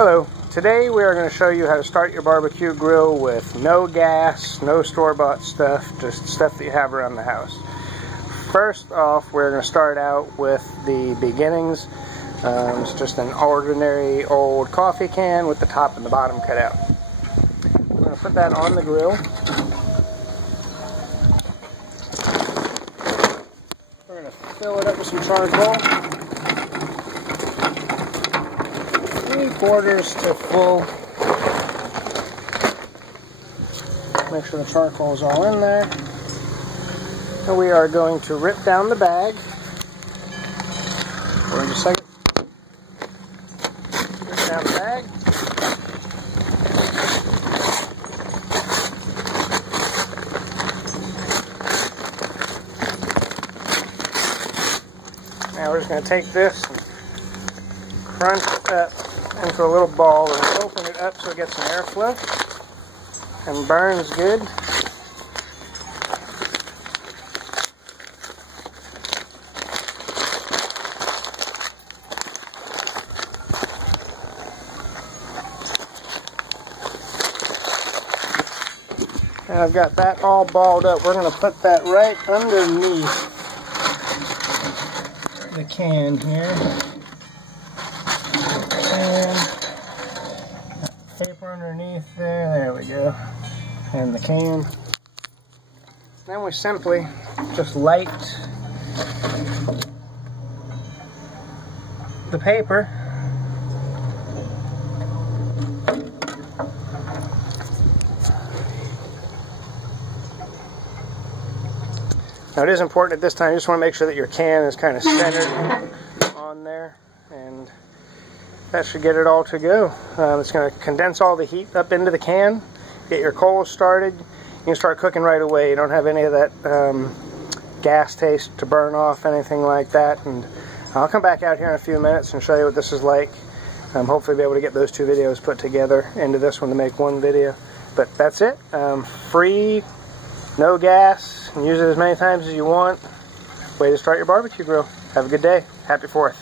Hello, today we are going to show you how to start your barbecue grill with no gas, no store-bought stuff, just stuff that you have around the house. First off, we're going to start out with the beginnings. It's just an ordinary old coffee can with the top and the bottom cut out. We're going to put that on the grill. We're going to fill it up with some charcoal. 3/4 to full. Make sure the charcoal is all in there. And we are going to rip down the bag. For just a second. Rip down the bag. Now we're just going to take this and crunch it up into a little ball and open it up so it gets some airflow and burns good. And I've got that all balled up. We're going to put that right underneath the can here. Paper underneath there we go, and the can. Then we simply just light the paper now. It is important at this time, you just want to make sure that your can is kind of centered on there, and that should get it all to go. It's going to condense all the heat up into the can, get your coals started. You can start cooking right away. You don't have any of that gas taste to burn off, anything like that. And I'll come back out here in a few minutes and show you what this is like. Hopefully be able to get those two videos put together into this one to make one video. But that's it. Free, no gas, and use it as many times as you want. Way to start your barbecue grill. Have a good day. Happy 4th.